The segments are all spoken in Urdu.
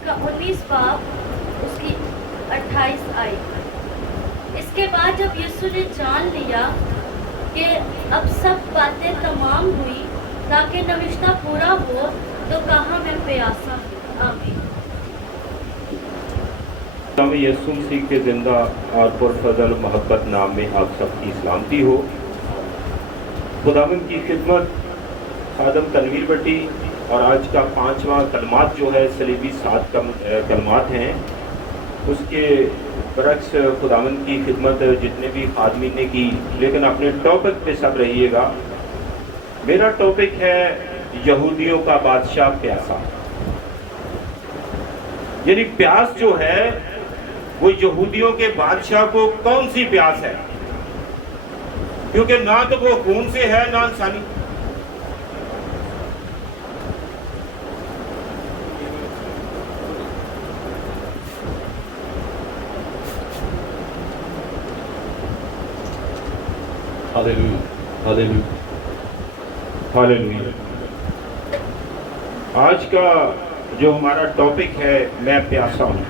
اس کا 19 باب اس کی 28 آیت۔ اس کے بعد جب یسوع نے جان لیا کہ اب سب باتیں تمام ہوئی تاکہ نوشتہ پورا ہو تو کہا میں پیاسا ہوں۔ آمین۔ نام یسوع مسیح کے زندہ اور پرفضل محبت نام میں آپ سب کی سلامتی ہو۔ خداوند کی خدمت خادم تنویر بٹی اور آج کا 5واں کلمات جو ہے صلیبی 7 کلمات ہیں، اس کے برعکس خداوند کی خدمت جتنے بھی خادمین نے کی، لیکن اپنے ٹاپک پہ سب رہیے گا۔ میرا ٹاپک ہے یہودیوں کا بادشاہ پیاسا۔ یعنی پیاس جو ہے وہ یہودیوں کے بادشاہ کو کون سی پیاس ہے؟ کیونکہ نہ تو وہ خون سے ہے نہ انسانی۔ ہاللویہ۔ آج کا جو ہمارا ٹاپک ہے میں پیاسا ہوں،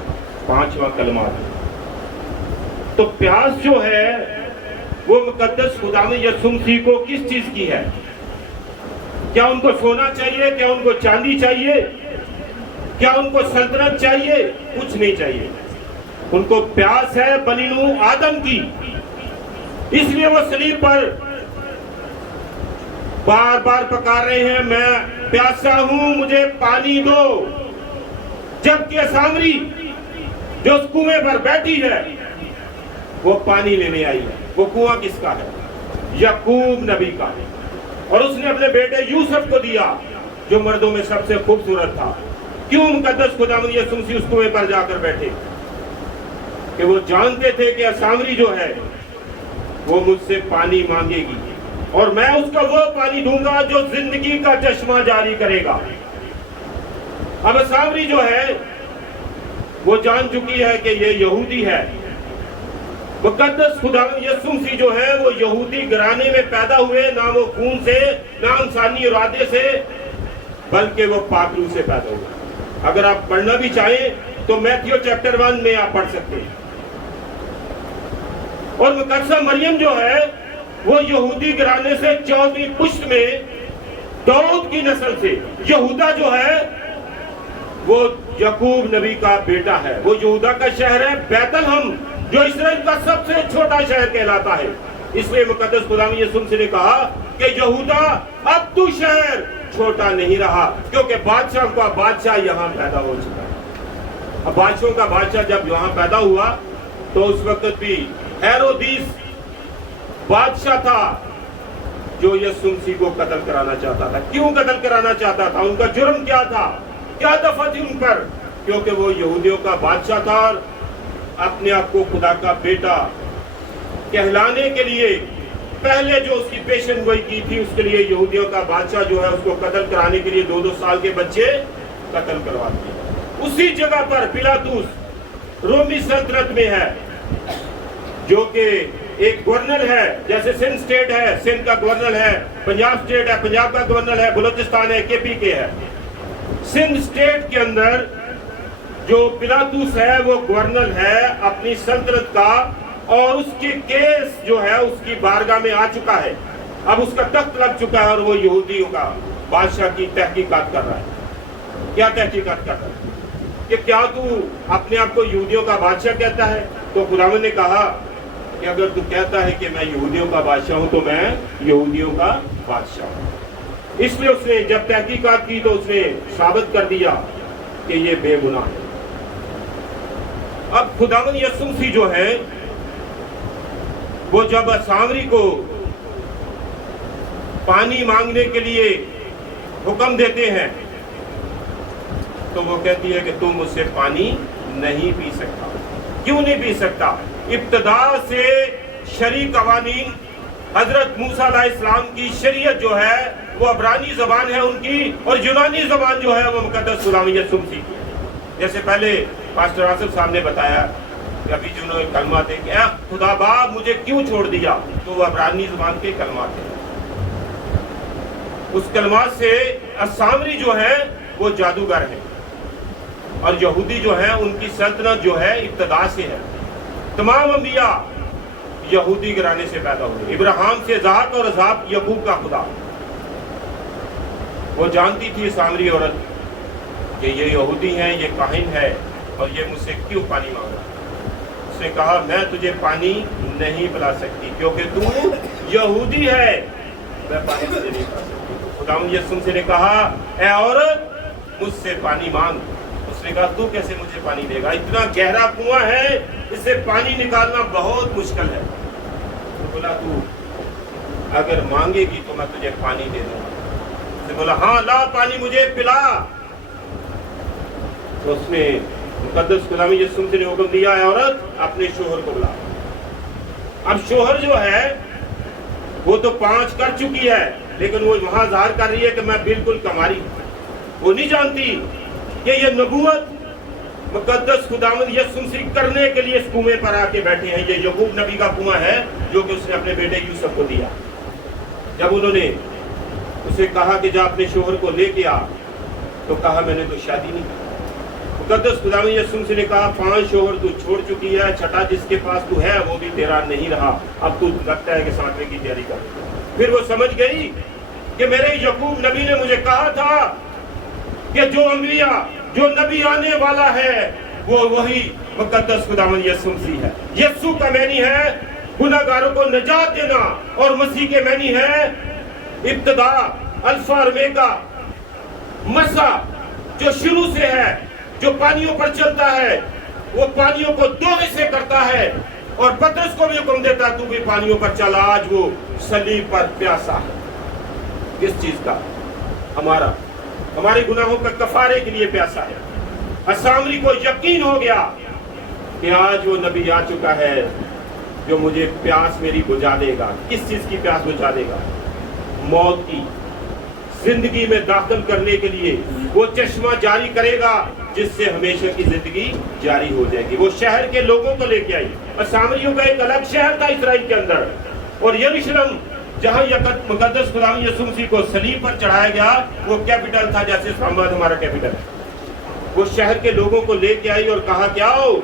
5واں کلمات۔ تو پیاس جو ہے وہ مقدس خداوند یسوع مسیح کو کس چیز کی ہے؟ کیا ان کو سونا چاہیے؟ کیا ان کو چاندی چاہیے؟ کیا ان کو سلطنت چاہیے؟ کچھ نہیں چاہیے۔ ان کو پیاس ہے بنی نوح آدم کی، اس لیے وہ صلیب پر بار بار پکار رہے ہیں، میں پیاسا ہوں، مجھے پانی دو۔ جبکہ سامری جو اس کنویں پر بیٹھی ہے وہ پانی لینے آئی ہے۔ وہ کنواں کس کا ہے؟ یعقوب نبی کا ہے، اور اس نے اپنے بیٹے یوسف کو دیا جو مردوں میں سب سے خوبصورت تھا۔ کیوں مقدس خداوند یسوع مسیح اس کنویں پر جا کر بیٹھے؟ کہ وہ جانتے تھے کہ سامری جو ہے وہ مجھ سے پانی مانگے گی اور میں اس کا وہ پانی دوں گا جو زندگی کا چشمہ جاری کرے گا۔ اب سامری جو ہے وہ جان چکی ہے کہ یہ یہودی ہے۔ مقدس خداوند یسوع مسیح جو ہے وہ یہودی گھرانے میں پیدا ہوئے، نہ وہ خون سے نہ انسانی ارادے سے، بلکہ وہ پاک روح سے پیدا ہوئے۔ اگر آپ پڑھنا بھی چاہیں تو میتھیو چیپٹر 1 میں آپ پڑھ سکتے ہیں۔ اور مقدسہ مریم جو ہے وہ یہودی گھرانے سے 14ویں پشت میں داؤد کی نسل سے، یہودا جو ہے وہ یعقوب نبی کا بیٹا ہے۔ وہ یہودا کا شہر ہے بیت الحم، جو اسرائیل کا سب سے چھوٹا شہر کہلاتا ہے۔ اس لیے مقدس خداوند یسوع مسیح نے کہا کہ یہودا اب تو شہر چھوٹا نہیں رہا، کیونکہ بادشاہ کا بادشاہ یہاں پیدا ہو چکا ہے۔ اب بادشاہوں کا بادشاہ جب یہاں پیدا ہوا تو اس وقت بھی ہیرودیس بادشاہ تھا جو یسوع مسیح کو قتل کرانا چاہتا تھا۔ کیوں قتل کرانا چاہتا تھا؟ ان کا جرم کیا تھا؟ کیا دفعہ تھی ان پر؟ کیونکہ وہ یہودیوں کا بادشاہ تھا اور اپنے آپ کو خدا کا بیٹا کہلانے کے لیے پہلے جو اس کی پیشن گوئی کی تھی، اس کے لیے یہودیوں کا بادشاہ جو ہے اس کو قتل کرانے کے لیے 2 سال کے بچے قتل کروا دیے۔ اسی جگہ پر پلاطس رومی سلطنت میں ہے، جو کہ ایک گورنر ہے، جیسے سندھ سٹیٹ ہے، سندھ کا گورنر ہے، پنجاب سٹیٹ ہے، پنجاب کا گورنر ہے، بلوچستان ہے، KP کے ہے۔ سندھ سٹیٹ کے اندر جو پلاطس ہے وہ گورنر ہے اپنی سلطنت کا، اور اس کی کیس جو ہے اس کی بارگاہ میں آ چکا ہے۔ اب اس کا تخت لگ چکا ہے اور وہ یہودیوں کا بادشاہ کی تحقیقات کر رہا ہے۔ کیا تحقیقات کر رہا ہے؟ کہ کیا تو اپنے آپ کو یہودیوں کا بادشاہ کہتا ہے؟ تو خداوند نے کہا کہ اگر تو کہتا ہے کہ میں یہودیوں کا بادشاہ ہوں تو میں یہودیوں کا بادشاہ ہوں۔ اس لیے اس نے جب تحقیقات کی تو اس نے ثابت کر دیا کہ یہ بے گناہ ہے۔ اب خداوند یسوع مسیح جو ہے وہ جب سامری کو پانی مانگنے کے لیے حکم دیتے ہیں تو وہ کہتی ہے کہ تم مجھ سے پانی نہیں پی سکتا۔ کیوں نہیں پی سکتا؟ ابتدا سے شرعی قوانین، حضرت موسیٰ علیہ السلام کی شریعت جو ہے وہ عبرانی زبان ہے ان کی، اور یونانی زبان جو ہے وہ مقدس خداوند یسوع مسیح کی ہے۔ جیسے پہلے پاسٹر آصف صاحب نے بتایا کہ ابھی جو انہوں نے کلمات ہے کہ اے خدا باپ مجھے کیوں چھوڑ دیا، تو وہ عبرانی زبان کے کلمات ہیں۔ اس کلمات سے سامری جو ہے وہ جادوگر ہے، اور یہودی جو ہیں ان کی سلطنت جو ہے ابتدا سے ہے. تمام انبیاء یہودی گھرانے سے پیدا ہوئے. ابراہیم سے اسحاق اور اسحاق یعقوب کا خدا. وہ جانتی تھی سامری عورت کہ یہ یہودی ہیں, یہ کاہن ہے, اور یہ مجھ سے کیوں پانی مانگ رہا. اس نے کہا میں تجھے پانی نہیں پلا سکتی کیونکہ تو یہودی ہے, میں پانی تجھے نہیں پلا سکتی. خداوند یسوع مسیح نے کہا اے عورت مجھ سے پانی مانگ. اس نے کہا تو کیسے مجھے پانی دے گا, اتنا گہرا کنواں ہے, اس سے پانی نکالنا بہت مشکل ہے. تو بولا تو اگر مانگے گی تو میں تجھے پانی دے دوں گا. اس نے بولا ہاں لا پانی مجھے پلا. تو اس نے مقدس کلام یسوع مسیح نے حکم دیا ہے عورت اپنے شوہر کو بلا. اب شوہر جو ہے وہ تو 5 کر چکی ہے, لیکن وہ وہاں ظاہر کر رہی ہے کہ میں بالکل کماری ہوں. وہ نہیں جانتی کہ یہ نبوت مقدس خداوند یسوع مسیح کرنے کے لیے اس کنویں پر آ کے بیٹھے ہیں. یہ یعقوب نبی کا کنواں ہے جو کہ اس نے اپنے بیٹے یوسف کو دیا. جب انہوں نے اسے کہا کہ جا اپنے شوہر کو لے کے آ, تو کہا میں نے تو شادی نہیں کی. مقدس خداوند یسوع مسیح نے کہا 5 شوہر تو چھوڑ چکی ہے, چھٹا جس کے پاس تو ہے وہ بھی تیرا نہیں رہا, اب تو لگتا ہے کہ 7ویں کی تیاری کر. پھر وہ سمجھ گئی کہ میرے یعقوب نبی نے مجھے کہا تھا کہ جو انبیاء جو نبی آنے والا ہے وہ وہی مقدس خداوند یسوع مسیح ہے. یسوع کا معنی ہے گناہگاروں کو نجات دینا, اور مسیح کے معنی ہے ابتدا, الفا اور اومیگا, مسا جو شروع سے ہے, جو پانیوں پر چلتا ہے, وہ پانیوں کو 2 حصے کرتا ہے, اور پترس کو بھی حکم دیتا ہے تو بھی پانیوں پر چلا. آج وہ صلیب پر پیاسا ہے. کس چیز کا؟ ہمارے گناہوں کا کفارے کے لیے پیاسا ہے. سامری کو یقین ہو گیا کہ آج وہ نبی آ چکا ہے جو مجھے پیاس میری بجھا دے گا. کس چیز کی پیاس بجھا دے گا؟ موت کی. زندگی میں داخل کرنے کے لیے وہ چشمہ جاری کرے گا جس سے ہمیشہ کی زندگی جاری ہو جائے گی. وہ شہر کے لوگوں کو لے کے آئی, اور سامریوں کا ایک الگ شہر تھا اسرائیل کے اندر, اور یروشلم جہاں مقدس خداوند یسوع مسیح کو صلیب پر چڑھایا گیا وہ کیپٹل تھا, جیسے اسلام آباد ہمارا کیپٹل ہے. وہ شہر کے لوگوں کو لے کے آئی اور کہا کہ آؤ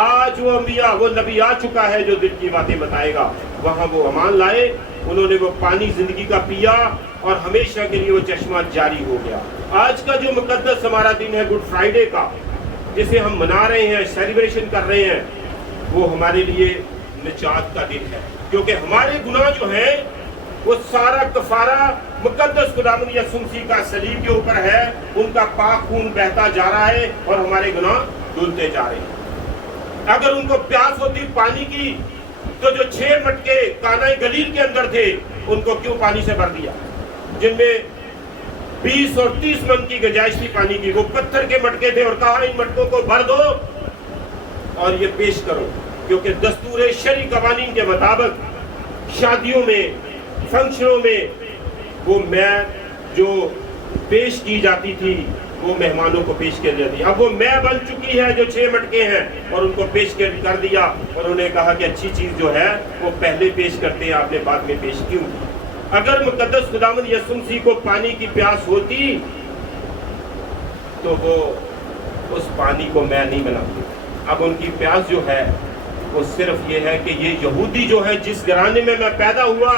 آج وہ انبیاء وہ نبی آ چکا ہے جو دل کی باتیں بتائے گا. وہاں وہ امان لائے, انہوں نے وہ پانی زندگی کا پیا, اور ہمیشہ کے لیے وہ چشمہ جاری ہو گیا. آج کا جو مقدس ہمارا دن ہے گڈ فرائیڈے کا, جسے ہم منا رہے ہیں, سیلیبریشن کر رہے ہیں, وہ ہمارے لیے نجات کا دن ہے, کیونکہ ہمارے گناہ جو ہیں وہ سارا کفارہ مقدس خداوند یسوع مسیح کا صلیب کے اوپر ہے. ان کا پاک خون بہتا جا رہا ہے اور ہمارے گناہ دھلتے جا رہے ہیں. اگر ان کو پیاس ہوتی پانی کی تو جو 6 مٹکے کانا گلیل کے اندر تھے ان کو کیوں پانی سے بھر دیا, جن میں 20 اور 30 من کی گنجائش تھی پانی کی. وہ پتھر کے مٹکے تھے, اور کہا ان مٹکوں کو بھر دو اور یہ پیش کرو, کیونکہ دستور شرعی قوانین کے مطابق شادیوں میں, فنکشنوں میں وہ میں جو پیش کی جاتی تھی وہ مہمانوں کو پیش کر جاتی. اب وہ میں بن چکی ہے جو 6 مٹکے ہیں, اور ان کو پیش کر دیا, اور انہوں نے کہا کہ اچھی چیز جو ہے وہ پہلے پیش کرتے ہیں, آپ نے بعد میں پیش کیوں کی. اگر مقدس خداوند یسوع مسیح کو پانی کی پیاس ہوتی تو وہ اس پانی کو میں نہیں بناتی. اب ان کی پیاس جو ہے وہ صرف یہ ہے کہ یہ یہودی جو ہے جس گھرانے میں میں پیدا ہوا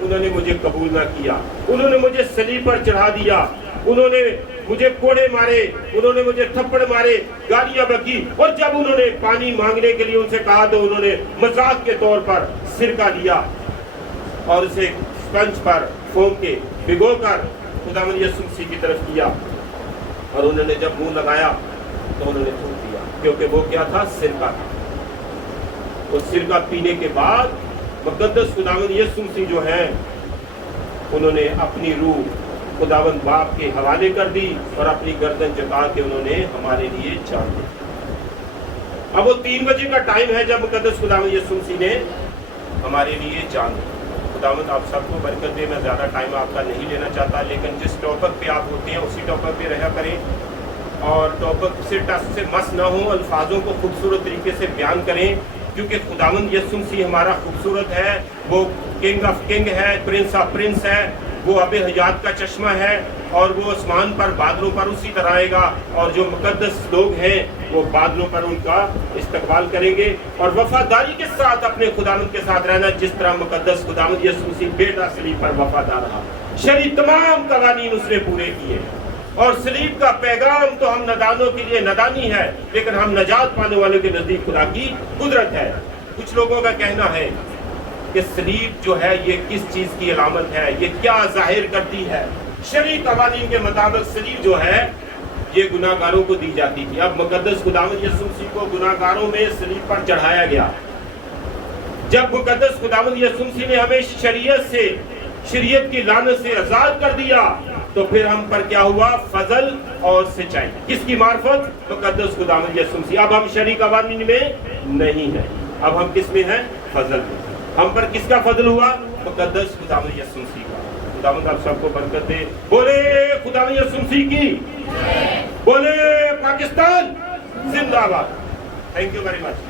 انہوں نے مجھے قبول نہ کیا, انہوں نے مجھے صلیب پر چڑھا دیا, انہوں نے مجھے کوڑے مارے, انہوں نے مجھے تھپڑ مارے, گالیاں بکی, اور جب انہوں نے پانی مانگنے کے لیے ان سے کہا تو انہوں نے مذاق کے طور پر سرکہ لیا اور اسے اسپنج پر پھونک کے بھگو کر خداوند یسوع مسیح کی طرف کیا, اور انہوں نے جب منہ لگایا تو انہوں نے تھوک دیا, کیونکہ وہ کیا تھا؟ سرکہ تھا. وہ سرکہ پینے کے بعد مقدس خداوند یسوع مسیح جو ہیں انہوں نے اپنی روح خداوند باپ کے حوالے کر دی, اور اپنی گردن جھکا کے انہوں نے ہمارے لیے جان دی. اب وہ 3 بجے کا ٹائم ہے جب مقدس خداوند یسوع مسیح نے ہمارے لیے جان دی. خداوند آپ سب کو برکت دے. میں زیادہ ٹائم آپ کا نہیں لینا چاہتا, لیکن جس ٹاپک پہ آپ ہوتے ہیں اسی ٹاپک پہ رہا کریں, اور ٹاپک سے ٹس سے مس نہ ہوں, الفاظوں کو خوبصورت طریقے سے بیان کریں, کیونکہ خداوند یسوع مسیح ہمارا خوبصورت ہے. وہ کنگ آف کنگ ہے, پرنس آف پرنس ہے, وہ اب حیات کا چشمہ ہے اور وہ آسمان پر بادلوں پر اسی طرح آئے گا اور جو مقدس لوگ ہیں وہ بادلوں پر ان کا استقبال کریں گے اور وفاداری کے ساتھ اپنے خداوند کے ساتھ رہنا جس طرح مقدس خداوند یسوع مسیح بیٹا صلیب پر وفادار رہا. شرعی تمام قوانین اس نے پورے کیے اور صلیب کا پیغام تو ہم نادانوں کے لیے نادانی ہے لیکن ہم نجات پانے والوں کے نزدیک خدا کی قدرت ہے. کچھ لوگوں کا کہنا ہے کہ صلیب جو ہے یہ کس چیز کی علامت ہے, یہ کیا ظاہر کرتی ہے. شرعی قوانین کے مطابق صلیب جو ہے یہ گناہگاروں کو دی جاتی تھی. اب مقدس خداوند یسوع مسیح کو گناہگاروں میں صلیب پر چڑھایا گیا. جب مقدس خداوند یسوع مسیح نے ہمیں شریعت کی لعنت سے آزاد کر دیا تو پھر ہم پر کیا ہوا؟ فضل اور سچائی. کس کی معرفت؟ مقدس خداوند یسوع مسیح. اب ہم شرعی قوانین میں نہیں ہیں, اب ہم کس میں ہیں؟ فضل میں. ہم پر کس کا فضل ہوا؟ مقدس خداوند یسوع مسیح کا. خداوند آپ سب کو برکت دے. بولے خداوند یسوع مسیح کی, بولے پاکستان زندہ باد. Thank you very much.